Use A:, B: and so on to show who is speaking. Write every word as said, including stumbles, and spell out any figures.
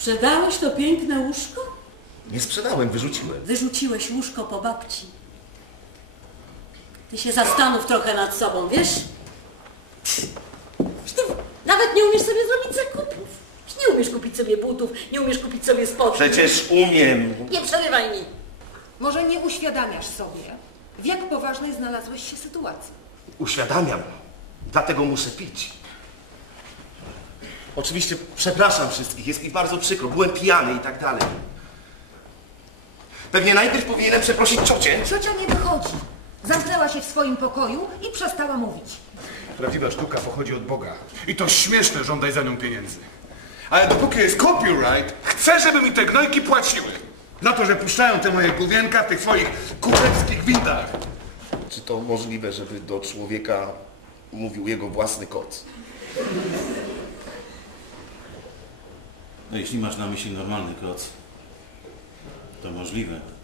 A: Sprzedałeś to piękne łóżko?
B: Nie sprzedałem, wyrzuciłem.
A: Wyrzuciłeś łóżko po babci. Ty się zastanów trochę nad sobą, wiesz? Ty nawet nie umiesz sobie zrobić zakupów. Nie umiesz kupić sobie butów, nie umiesz kupić sobie spodni.
B: Przecież umiem.
A: Nie przerywaj mi.
C: Może nie uświadamiasz sobie, w jak poważnej znalazłeś się sytuacji.
B: Uświadamiam. Dlatego muszę pić. Oczywiście przepraszam wszystkich, jest mi bardzo przykro. Byłem pijany i tak dalej. Pewnie najpierw powinienem przeprosić ciocię.
C: Ciocia nie wychodzi. Zamknęła się w swoim pokoju i przestała mówić.
D: Prawdziwa sztuka pochodzi od Boga. I to śmieszne, żądaj za nią pieniędzy. Ale dopóki jest copyright, chcę, żeby mi te gnojki płaciły. Za to, że puszczają te moje główienka w tych swoich kureckich windach.
B: Czy to możliwe, żeby do człowieka mówił jego własny kot?
E: No jeśli masz na myśli normalny koc, to możliwe.